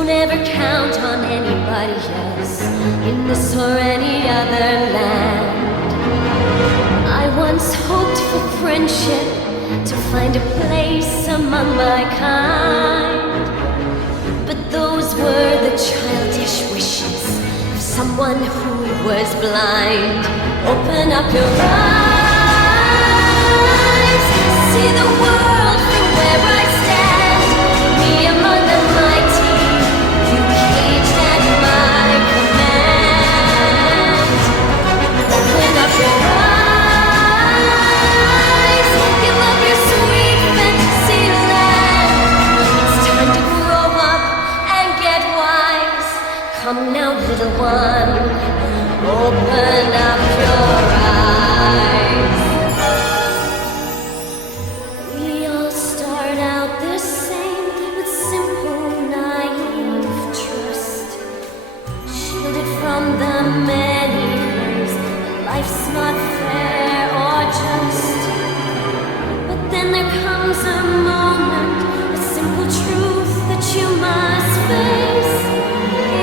Don't ever count on anybody else in this or any other land. I once hoped for friendship, to find a place among my kind. But those were the childish wishes of someone who was blind. Open up your eyes, see the world from where I stand. Me among the mighty, you caged at my command. Open up your eyes, give up your sweet fantasy land. It's time to grow up and get wise. Come now, little one, open up your eyes. We all start out the same, with simple, naive trust, shielded from the many ways that life's not fair or just. But then there comes a moment, a simple truth that you must face.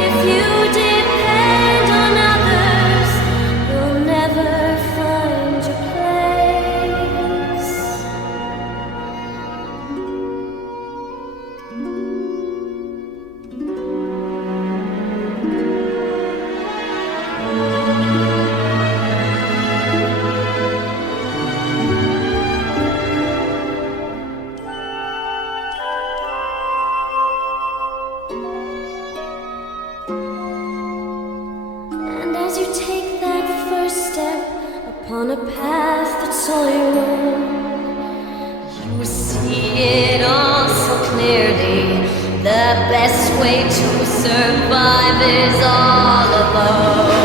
If you depend on others, you'll never find your place. And as you take that first step upon a path that's all your own, you see it all so clearly. The best way to survive is all alone.